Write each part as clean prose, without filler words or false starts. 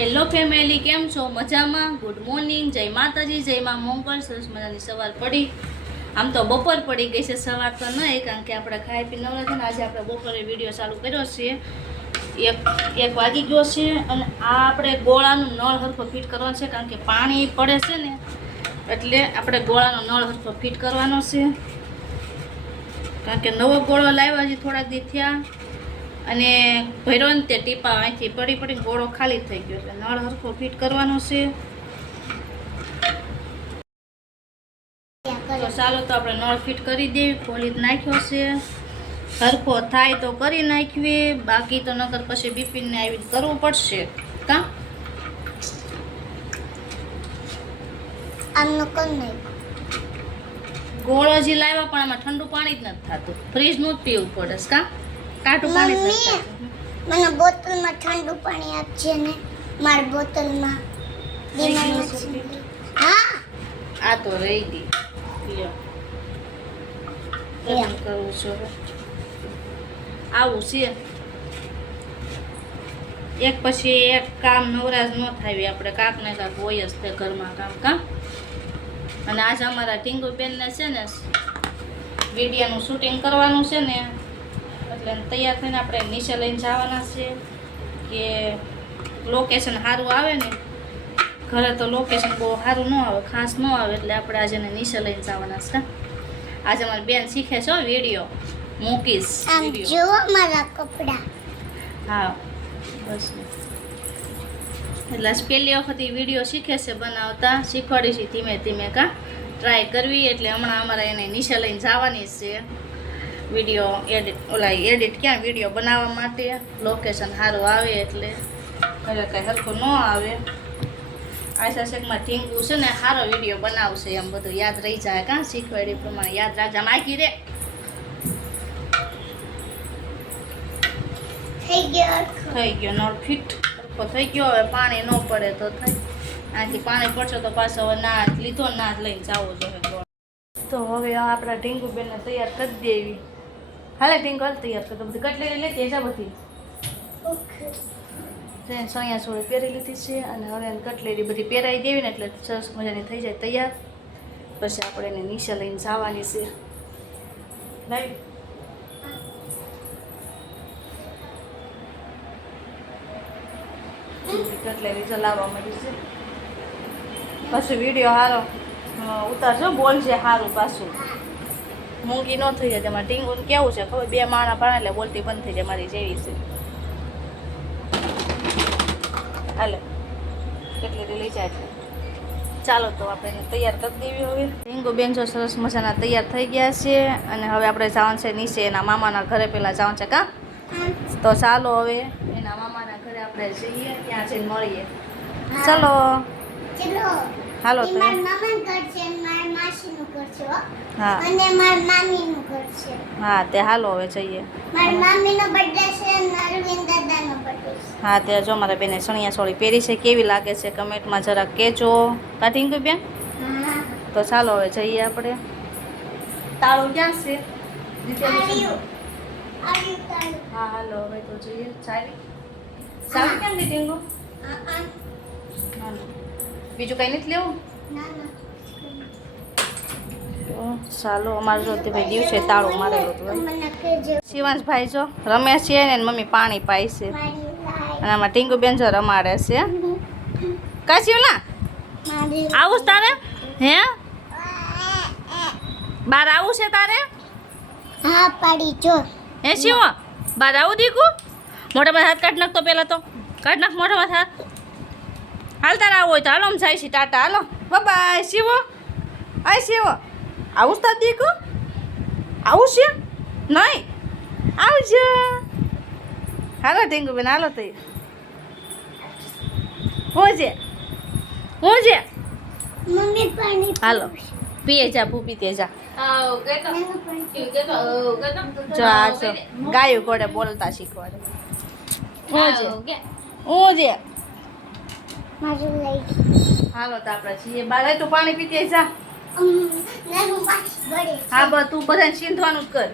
Hello family, કેમ છો? મજામાં? ગુડ મોર્નિંગ, જય માતાજી, જય માં મંગળ. સરસ મજાની સવાર પડી. આમ તો બપોર પડી ગઈ છે, સવાર તો નહીં, કારણ કે આપણે ખાઈ પી નવરા છે ને. આજે આપણે બપોરે વિડીયો ચાલુ કર્યો છે. એક વાગી ગયો છે અને આ આપણે ગોળાનું નળ હરખો ફિટ કરવાનો છે, કારણ કે પાણી પડે છે ને, એટલે આપણે ગોળાનો નળ હરખો ફિટ કરવાનો છે. કારણ કે નવો ગોળો લાવ્યો હજી થોડાક દી થયા અને ભર્યો ને તે ટીપા અહીંથી પડીને ગોળો ખાલી થઈ ગયો છે. નળ હરખો ફિટ કરવાનો છે. તો ચાલો, તો આપણે નળ ફિટ કરી દેવી. ખોલી નાખ્યો છે, હરખો થાય તો કરી નાખવી, બાકી તો નકર પછી બીપીને આવી કરવું પડશે. કા ગોળો જે લાવ્યા પણ આમાં ઠંડુ પાણી જ નથી થતું. ફ્રીજ નું જ પીવું પડે. કા કાટું પાણી જ નથી થતું. મને બોટલમાં ઠંડુ પાણી આપજે ને. મારી બોટલમાં હા, આ તો રહી ગઈ. ગરમ કરવું છે. આવું છે, એક પછી એક કામ નવરાજ ન થાય. આપણે કાંક ને કાંક હોય જ તે ઘરમાં કામ. કામ અને આજે અમારા ટીંગુબેનને છે ને વિડીયોનું શૂટિંગ કરવાનું છે ને, એટલે તૈયાર થઈને આપણે નીચે લઈને જવાના છે. કે લોકેશન સારું આવે ને, ઘરે તો લોકેશન બહુ સારું ન આવે, ખાસ ન આવે, એટલે આપણે આજે નીચે લઈને જવાના છે. આજે અમારી બેન શીખે છે વિડીયો મૂકીશ. જો મારા કપડા. હા, બસ એટલે પહેલી વખત વિડીયો શીખે છે બનાવતા. શીખવાડી છે ધીમે ધીમે. કા ટ્રાય કરવી. એટલે હમણાં અમારે એને નીચે લઈને જવાની છે વિડીયો એડિટ ક્યાં વિડીયો બનાવવા માટે. લોકેશન સારું આવે એટલે હવે કાંઈ હરખું ન આવે. આશા શેકમાં ઢીંગું છે ને સારો વિડીયો બનાવશે, એમ બધું યાદ રહી જાય. કાં શીખવાડી પ્રમાણે યાદ રાખજા. માગી રે થઈ ગયો નળ ફિટ થઈ ગયો. હવે પાણી ન પડે તો થાય. આથી પાણી પડશે તો પાછો હવે ના લીધો ના લઈને જવો જોઈએ. તો હવે આપણા ઢીંગુબેનને તૈયાર કરી દેવી. હાલે ઢીંગુ, હાલ તૈયાર કરી દો. બધી કટલેરી લેતી જા બધી. સણિયા સોળી પહેરી લીધી છે અને હવે એને કટલેરી બધી પહેરાઈ દેવી ને, એટલે સરસ મજાની થઈ જાય તૈયાર. પછી આપણે એને નીચે લઈને જવાની છે. લાવી કટલેરી ચલાવવા મળી છે. પાછું વિડીયો સારો ઉતારજો, બોલજે સારું. પાછું મૂંગી ન થઈ જાય. તમારે ટીંગુને કેવું છે ખબર? બે માણા પાણે એટલે બોલતી બંધ થઈ જાય. મારી જેવી છે. હાલે કેટલી લઈ જાય એટલે ચાલો, તો આપણે એને તૈયાર કરી દેવી. હવે ટીંગુ બેન જો સરસ મજાના તૈયાર થઈ ગયા છે અને હવે આપણે જવાનું છે નીચે એના મામાના ઘરે. પહેલાં જવાનું છે. કા તો ચાલો હવે એના મામાના ઘરે આપણે જઈએ, ત્યાં જઈને મળીએ. ચલો હાલો. તો હા, અને મારી મામીનું ઘર છે. હા, તે હાલો હવે જઈએ. મારી મામીનો બર્થડે છે અને અરવિંદ દાદાનો બર્થડે છે. હા, તે જો મારા બેને સણિયા સોળી પહેરી છે. કેવી લાગે છે કમેન્ટમાં જરાક કહેજો. કાઢીંગ બેન. તો ચાલો હવે જઈએ આપણે. તાળું ક્યાં છે? હા, હાલો હવે તો જઈએ. ચાવી કેમ દીધી? બીજું કંઈ નથી લેવું? ચાલો, અમારે જો તે ભાઈ દિવસે તાળું મારેલું હતું. શિવાંશભાઈ જો રમે છે ને મમ્મી પાણી પાય છે. અને આમાં ટીંગુબેન જો રમાડે છે. કાશી ઓલા આવું તારે? હે બાર આવું છે તારે? હા, પાડી જો. હે શિવો, બાર આવું દીકું? મોઢામાં હાથ કાઢ નાખ. તો પેલા તો કાઢ નાખ મોઢામાં હાથ. હાલ તારે આવું હોય તો હાલો, આમ જાય છે. ટાટા, હાલો, બાય. શિવો, આય શિવો, આવું જ તાર દીકું? આવું છે નહીં? આવજો. હાલો ટીંગુબેન, હાલો. તો હું છે મમ્મી પાણી હાલો પીએ જા. ભૂપી તે જા. જો આ જો ગાયું ઘોડે બોલતા શીખવાડે. હું છે મારું લઈ. હાલો તો આપણે છીએ બાર. તું પાણી પીતે જા. હા, બસ તું બધાને સીંધવાનું જ કર.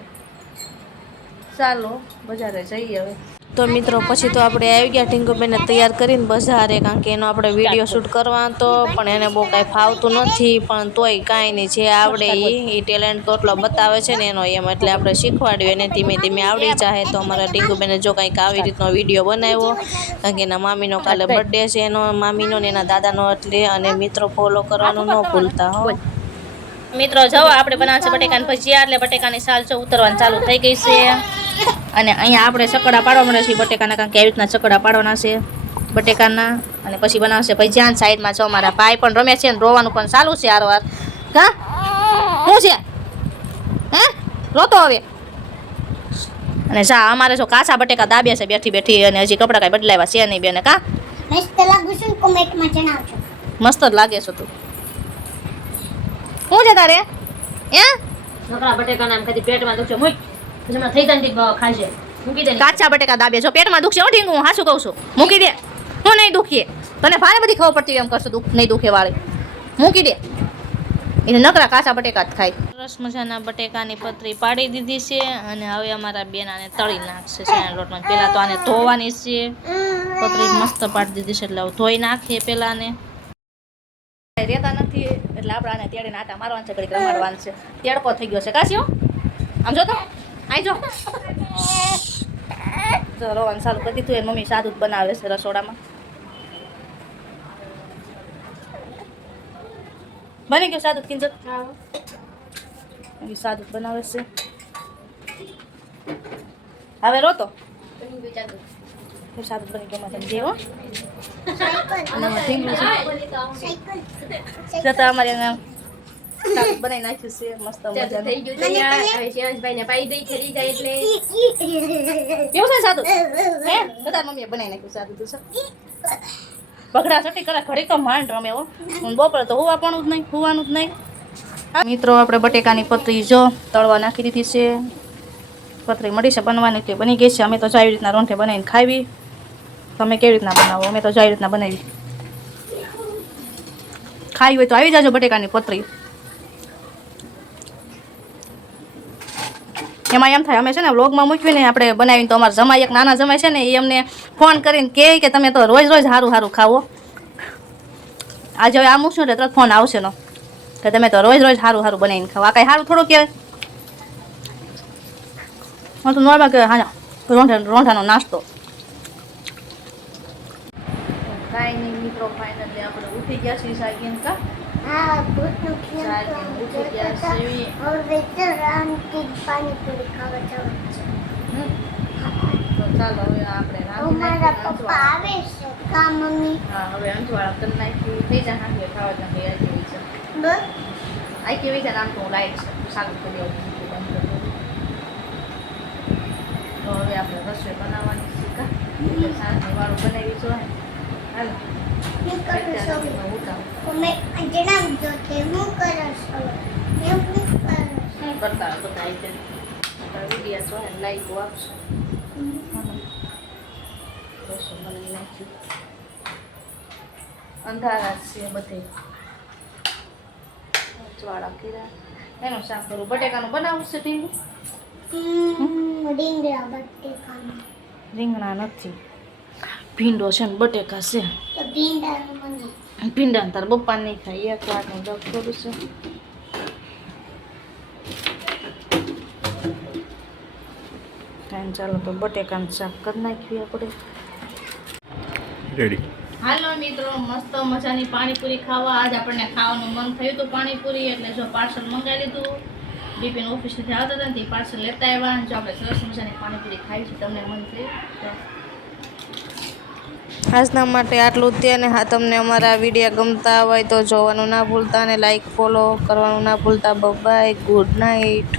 ચાલો બજારે જઈએ હવે. તો મિત્રો પછી તો આપણે આવી ગયા ટીંકુબેનને તૈયાર કરીને બજારે, કારણ કે એનો આપણે વિડીયો શૂટ કરવાનો હતો, પણ એને બહુ કાંઈ ફાવતું નથી, પણ તોય કાંઈ નહીં, જે આવડે એ ટેલેન્ટ તો એટલો બતાવે છે ને એનો એમ, એટલે આપણે શીખવાડ્યું એને, ધીમે ધીમે આવડી જાય. તો અમારા ટીંકુબેને જો કંઈક આવી રીતનો વિડીયો બનાવ્યો, કારણ કે એના મામીનો કાલે બર્થડે છે એનો મામીનો ને એના દાદાનો, એટલે અને મિત્રો ફોલો કરવાનું ન ભૂલતા હો. મિત્રો જો આપણે બનાવશે બટેકાની ભજીયા, એટલે બટેકાની સાલ જો ઉતરવાની ચાલુ થઈ ગઈ છે, અને અહીંયા આપણે ચકડા પાડવા મળે છે બટેકાના, કારણ કે આવી રીતના ચકડા પાડવાના છે બટેકાના, અને પછી બનાવશે ભજીયા. સાઈડમાં જો મારા ભાઈ પણ રમે છે, ને રોવાનું પણ ચાલુ છે આરવાર. કા શું છે હે રોતો હવે? અને જા અમારે જો કાચા બટેકા દાબ્યા છે બેઠી બેઠી, અને હજી કપડા કાંઈ બદલાવ્યા છે નહીં બેને. કા મસ્ત લાગુ છું, કોમેન્ટમાં જણાવજો. મસ્ત જ લાગે છે તું. શું છે તારે હે? નકરા બટેકા નામ કદી પેટમાં દુખશે મૂક પછી મને થઈ જાય ને ખાશે મૂકી દે. કાચા બટેકા દાબે જો પેટમાં દુખશે હો ઢીંગું, હું હાચું કહું છું. મૂકી દે, હું નહીં દુખીએ, તને ભારે બધી ખબર પડતી એમ કરશું, દુખ નહીં દુખે વાળી. મૂકી દે, એને નકરા કાચા બટેકા જ ખાય. સરસ મજાના બટેકાની પતરી પાડી દીધી છે, અને હવે અમારા બેન આને તળી નાખશે શેણા લોટમાં. પહેલાં તો આને ધોવાની છે, પતરી મસ્ત પાડી દીધી છે, એટલે હવે ધોઈ નાખીએ પહેલાં ને. રહેતા નથી એટલે આપણે આને તેડીને આટા મારવાનું છે, ઘડીક રમાડવાનું છે. તેડકો થઈ ગયો છે કાશી, આમ જો તો આઈ જો રોવાનું ચાલુ કરી દીધું. એની મમ્મી સાદું બનાવે છે રસોડામાં. બની ગયું સાદું કિંજત? સાદું બનાવે છે. હવે રોતો સાદું બની ગયું તમે જેવો. જતા અમારે સાદું બનાવી નાખ્યું છે મસ્ત મજાનું. થઈ ગયું તૈયાર. હવે શિવાંશભાઈને પાઈ દઈ ખરી જાય એટલે કેવું છે સાદું હે? બધા મમ્મીએ બનાવી નાખ્યું સાદું. તું બગડા સટી કરે ઘડી તો માંડ રમે હો. હું બપોરે તો હુવાનું જ નહીં. મિત્રો આપણે બટેકાની પતરી જો તળવા નાખી દીધી છે. પતરી મળી છે બનવાની, તે બની ગઈ છે. અમે તો જો આવી રીતના રોંઠે બનાવીને ખાવી. તમે કેવી રીતના બનાવો? અમે તો જો આવી રીતના બનાવી. ખાઈ હોય તો આવી જાજો બટેકાની પતરી. એમાં એમ થાય અમે છે ને વ્લોગમાં મૂકવીને આપણે બનાવીને, તો અમારા જમાઈ એક નાના જમાઈ છે ને એ અમને ફોન કરીને કહે કે તમે તો રોજ રોજ સારું સારું ખાવો. આજે હવે આ મૂકશું એટલે તરત ફોન આવશે નો કે તમે તો રોજ રોજ સારું સારું બનાવીને ખાવ. આ કાંઈ સારું થોડું કહેવાય? હું તો નોર્મલ કહેવાય. હા રોંઠાનો નાસ્તો. કાંઈ નહીં મિત્રો, ફાઇનલી આપણે ઉઠી ગયા છીએ સાગીન. કા હા, ભૂતનું સાગીન ઉઠી ગયા છીએ. હવે તો રામથી પાણીપુરી ખાવા જવાનું છે. તો ચાલો હવે આપણે મારા પપ્પા આવે છે. કા મમ્મી? હા, હવે અંજવાળા કરી નાખ્યું. થઈ જાય નાખીએ ખાવા જઈએ. આ કેવી છે? બોલ. આ કેવી છે? નામ તો લાઈટ છે, સારું કરી આવું. તો હવે આપણે રસોઈ બનાવવાની છે. કા સાંજની વાળું બનાવી છો. હાલો હું કરું છું. ઉતાવ કોમેન્ટમાં જણાવજો કે હું કરું છું. હું કરું છું. કરતા બધા રીતે વિડીયા છો ને લાઈક આપશો. રસોઈ બનાવી નાખ્યું. અંધારા છે બધે. વાળા કીરા એનું શાક કરું. બટેકાનું બનાવવું છે ટીંગુ? રીંગણા બટેકાનું. રીંગણા નથી, ભીંડો છે ને બટેકા છે. તો ભીંડાનું મને. ભીંડા તાર પપ્પા નહીં ખાય. એક વાટનું જગ થોડું છે. કાંઈ ચાલો તો બટેકાનું શાક કરી નાખીએ આપણે. રેડી. હાલો મિત્રો, મસ્ત મજાની પાણીપુરી ખાવા. આજ આપણને ખાવાનું મન થયું હતું પાણીપુરી, એટલે જો પાર્સલ મંગાવી લીધું. બિપિન ઓફિસથી આવતા હતા ને તે પાર્સલ લેતા આવ્યા. જો આપણે સરસ મજાની પાણીપુરી ખાઈ છે. તમને મન થયું તો આજના માટે આટલું જ. અને હા, તમને અમારા વિડીયો ગમતા હોય તો જોવાનું ના ભૂલતા, અને લાઈક ફોલો કરવાનું ના ભૂલતા. Bye, good night.